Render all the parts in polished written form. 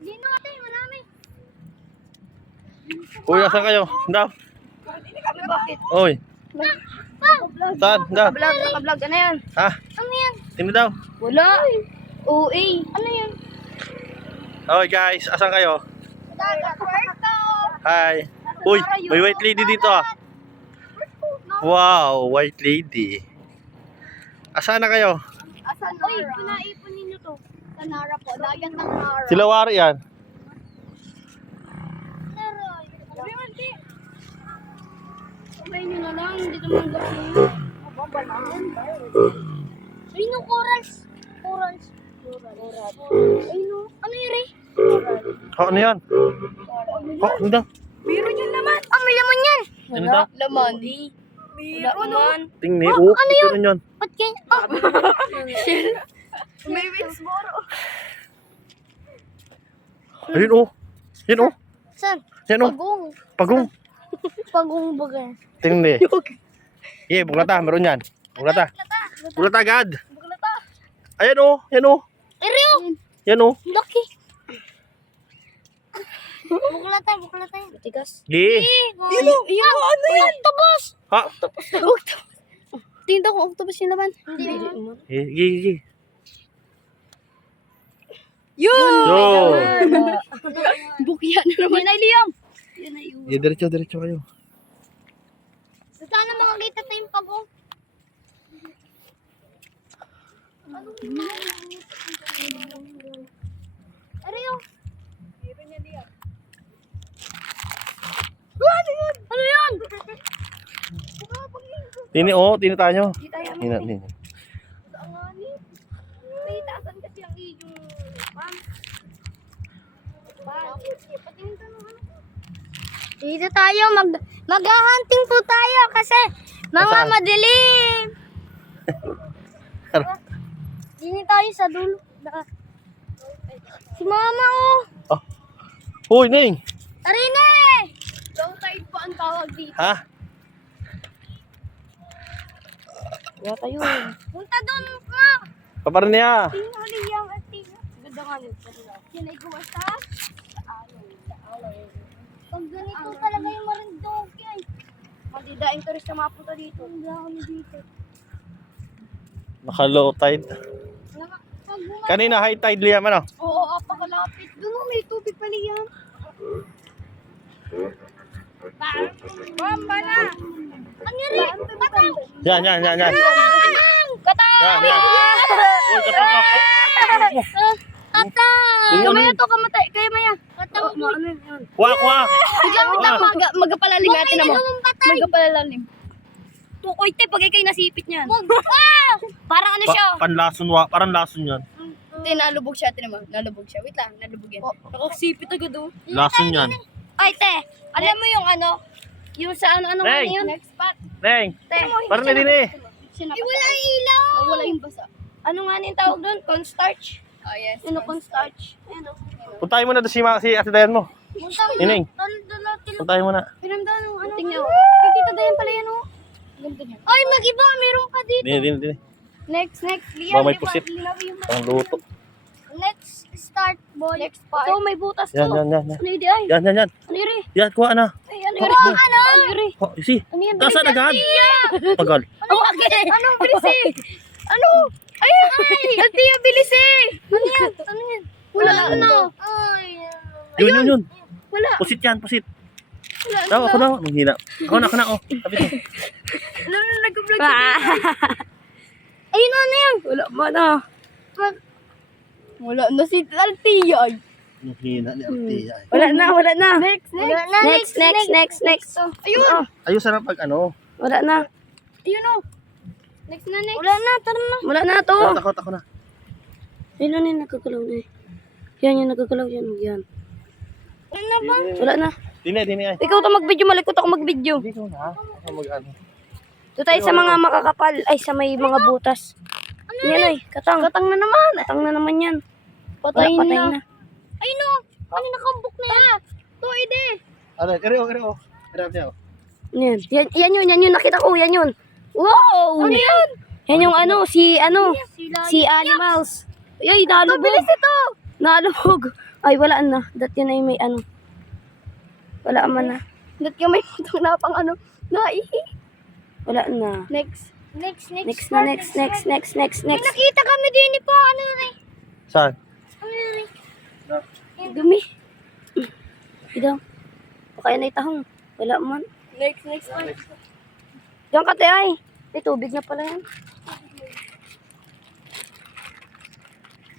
Hindi natin, marami. Uy, asan kayo? Daw. Bakit? Oy. Saan? Daw. Naka-vlog. Ano yan? Ha? Ano yan? Sino daw? Wala. OA. Ano yan? Oy guys, asan kayo? Puerto. Hi. Uy, may white lady dito ah. Wow, white lady. Asan na kayo? Asan na? Uy, pinaipon ninyo to. Sa Nara po. Dagat ng Nara. Sila Wari yan. Sabay nyo na lang. Hindi naman gawin. Mababa naman. Ay no, corals. Corals. Ay no. Ano yun eh? Oh, ano yan? Oh, ano daw? Biro nyo naman. Ah, may laman yan. Ano daw? Laman. Wala naman. Tingni. Oh, ano yun? Ba't kayo? Ah. May Winsboro. Ayun oh. Yan oh. Saan? Yan oh. Pagong. Pagong. Pagong baga. Tingni. Yeah, buklata. Meron yan. Buklata. Buklata agad. Buglata. Ayan oh. Yan oh. Eryo. Yan oh. Laki. Buglata, buglata. Tigas. Gi. Ano yan? Octopus. Ha? Tinda ko octopus yung laman. Hindi. Gi. Yun! Yo. Bukya na naman. Yan ay Liam. Yeah, diretso kayo. Sana makakita tayong pagong. Eryo. Ano yan? Tini oh, tini tayo. Tini. May taasan kasi ang iyong dito tayo, mag-hunting po tayo kasi mga Saan? madilim. Dini tayo sa dulo. Si mama oh. Oh. Hoy, Ning. Arine! Low tide pa ang tawag dito. Ha? Wala tayo. Punta doon ma. Paparin niya. Tingnan Liam at tingnan. Ganda nga yun. Yan ay gawa sa alay. Pag ganito talaga yung marindoke ay. Magdidaing turista mapunta dito. Hindi kami dito. Naka-low tide. Kanina high tide Liam ano? Oo, apakalapit. Doon may tubig pa Liam. Bamba na. Ano yan? Katang! Yan. Katang! Yan. Uy, katang. Katang! Kamaya to, kamatay. Kaya maya. Katang. Kuha. Magapalalim natin naman. Patay. Magapalalim. Tukoy te, pag ikay nasipit niyan. Parang ano siya. Panlason parang lason yan. Te, nalubog siya. Tinama, nalubog siya. Wait lang, nalubog yan. Nakasipit agad oh. Lason yan. Ay, te, alam mo yung ano? Yung sa ano nga Hey! yun? Next spot. Neng, Te, parang na din eh. Wala ilaw. Nawala yung basa. Ano nga yung tawag doon? Cornstarch? Oh, yes. Ano cornstarch? Ano? Puntahin mo na doon si Ate Dayan mo. Ining. Puntahin mo na. Pinanda ng ano? Tingnan mo. Yung tita Dayan pala yan oh. Ganda niya. Ay, mag-iba. Meron pa dito. Dini. Next. Baka may pusit. Parang luto. Next start, boy. Next part. So, may butas to. Yan. Ano yun di ay? Yan. Ano yun eh? Yan, kuha na. Ay, ano Ano? yun? Ano? Ano yun? Oh, you see? Ano yan? Nasaan agad? Tagal. Ano? Anong bilis eh? Ano? Ay! Altia, bilis eh! Ano yan? Ano yan? Wala na. Ay. Yun. Wala. Pusit yan. Wala na. Ako na. Manghina. Ako na. Oh, tapit mo. Ano na nag-vlog sa dito? Ayun ano yan? Wala ba na? Wala na si Altia. Manghina ni Ate. Wala na. Next. Next. Ayun. Ayun, sarap pag ano. Wala na. Ayun o. Next. Wala na. Tara na. Wala na to. Ako na. Ayun na yung nagkagalaw na eh. Yan yung nagkagalaw yan. Yan. Wala na ba? Wala na. Dini ay. Ikaw to mag-video, malikot ako mag-video. Dito na. Ako mag-ano. Doon tayo sa mga makakapal. Ay, sa may mga butas. Yan ay, katang. Katang na naman yan. Patay na. Ay no. Ano nakambok na yan? To, ide. Ano, ere. Yan yun, nakita ko, yan yun. Wow! Ano yan? Yan yung ano, si animals. Ay, nalubog. Mabilis ito. Nalubog. Ay, wala na. Dat yun ay may ano. Wala man na. Dat yung may putong na pang ano. Naihi. Wala na. Next. Next na, next. May nakita kami din pa. Ano rin? Saan? Ano rin? Dumi. Ito. O kaya na itahong. Wala man. Next. Diyan ka, te, ay. May tubig na pala yan.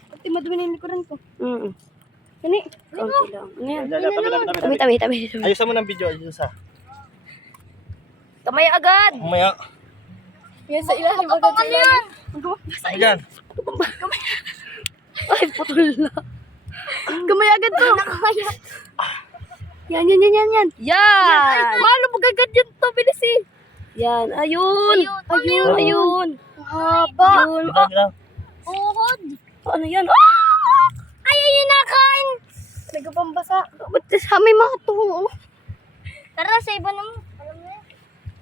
Pati madumi na yung likuran ko. Kani. Kaunti lang. Ano yan? Tabi. Tabi. Ayusan mo ng video. Ayusan. Kamay agad. Mamaya. Yan sa ilalim. Magkapang ano yan? Ayan. Ay, putol na. Kamay agad to. Yan. Yan. Malubog agad yun to. Bilis eh. Yan. Ayun. Haba. Ayun. Uhod. Ano yan? Ay, ayun nakain. Nagpapambasa. Ba't sa may mga tuhong? Tara, sa iba naman. Alam mo yan.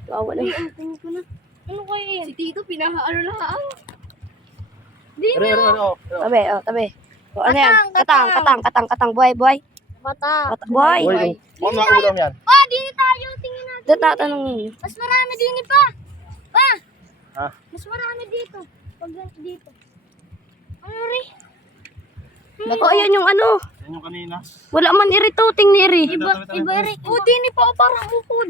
Wawa na. Ang tingin ko na. Ano kayo yan? Si Tito, pinahaano lang. Di na. Tabi. O, ano yan? Katang. Buhay. Mata. Buhay. Uy, ano ang ulam yan? Ah, dini tayo. Tingin natin. Ito tatanungin niyo. Mas marami dini pa. Pa. Ha? Mas marami dito. Pag dito. Ano rin? O, ayan yung ano. Yan yung kanina. Wala man iri to. Ting ni iri. Iba rin. Oh, dini pa. Parang ukod.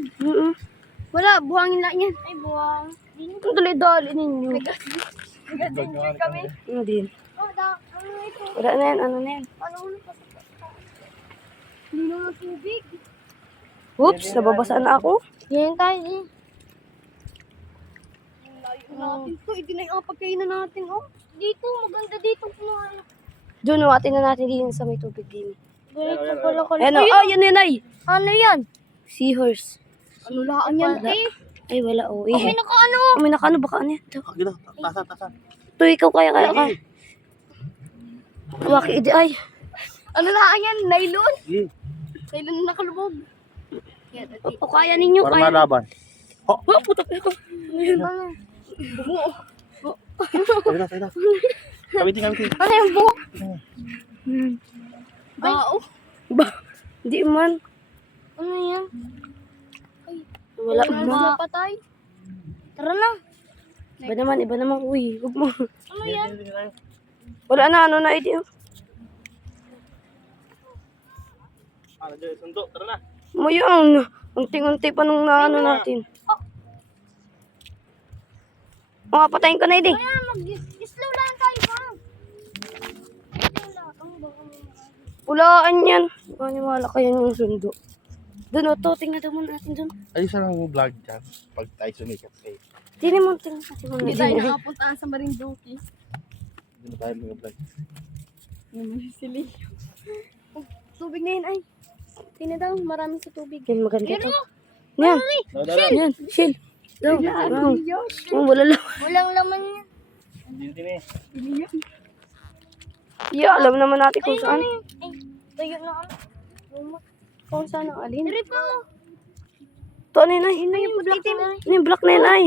Wala, buhangin lang yan. Ay, buhang. Dini Ang dali-dali ninyo. nag-enjoy kami. Hindi. Oh, ano ito? Wala na yan. Ano na yan? Ano pa? Hindi naman tubig. Oops, nababasaan na ako. Yan tayo eh. Layo natin to. Hindi na yung pagkainan natin. Oh, dito. Maganda dito. Doon, atin na natin din sa may tubig din. Dito pala ko. Ayan o. Yan ay. Ano yan? Seahorse. Ano laan yan eh? Ay, wala. O, Okay, nakaano. May nakaano. Baka ano yan? Ito. Gino, tasan. Ito, ikaw kaya ka. Waki, ay. Ano laan yan? Nylon? Sige. Nylon na nakalubog. O, kaya ninyo. Para Kaya. malaban. Oh, putok ito. Tayo na. Kamitin. Ano yung buhok? Bao. Hindi man. Ano yan? Wala Ano man. na patay? Tara na. Iba naman. Uy, huwag mo. Ano yan? Wala na, ano na idea. Ano dyan, sundo. Tara na. Mo yun. Unti-unti pa nung naano natin. Mga patayin ko na, Idi. Kaya mag-slow lang tayo pa. Pulaan yan. Maniwala kayo yung sundo. Doon o, to. Tingnan daw muna natin doon. Ayusan lang yung vlog dyan. Pag tayo sumikat kayo. Tingnan mo, tingnan natin muna. Hindi tayo nakapuntaan sa Marinduque. Hindi na tayo mga vlog. Sili. Tubig na yun ay. Tingnan daw, marami sa tubig. Yan, maganda to. Yan. Yan. Yan. Chill. Daw. Wala lang. Walang laman yan. Hindi eh. Yeah, alam naman natin kung saan. Ay, tayo na ano. Kung saan ang alin. Dari pa. Ito, ano yun ay? Ano yung black na yun ay?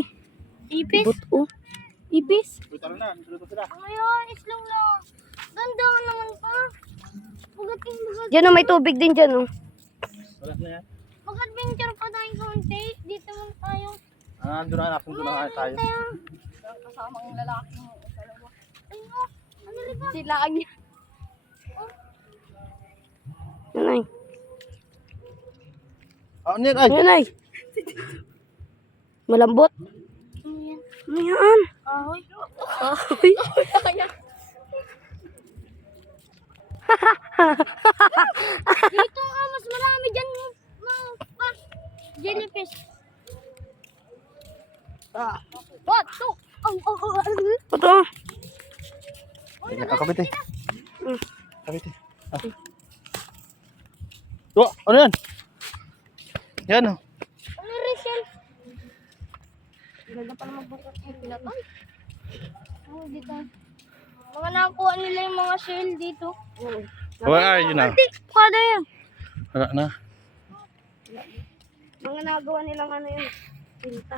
Ipis. Buto. Ipis. Uy, tara na. Sundo sila. Ngayon, slow lang. Ganda ka naman pa. Magating. Diyan o, may tubig din dyan o. Wala na yan. Mag-adventure pa tayo konti. Dito mo tayo. Ando na anak. Sundo na tayo. Kasama ang lalaki mo. Ay, oh. Ano rin ba? Silaan niya. Yan ay. Ano yan? Ay! Yan ay. Malambot. Ano yan? Ano yan? Ahoy. Ay. Dito nga, mas marami dyan. Jellyfish. What? To? Ito. Kapit eh. Kapit eh. Oh, ano yan? Yan oh. Ano rin shell? Ganda pa naman bukas yung pinatay. Oh, dito. Mga nakuha nila yung mga shell dito. Wala, yun na. Kada yan. Wala na. Mga nagawa nilang ano yun. Pinta.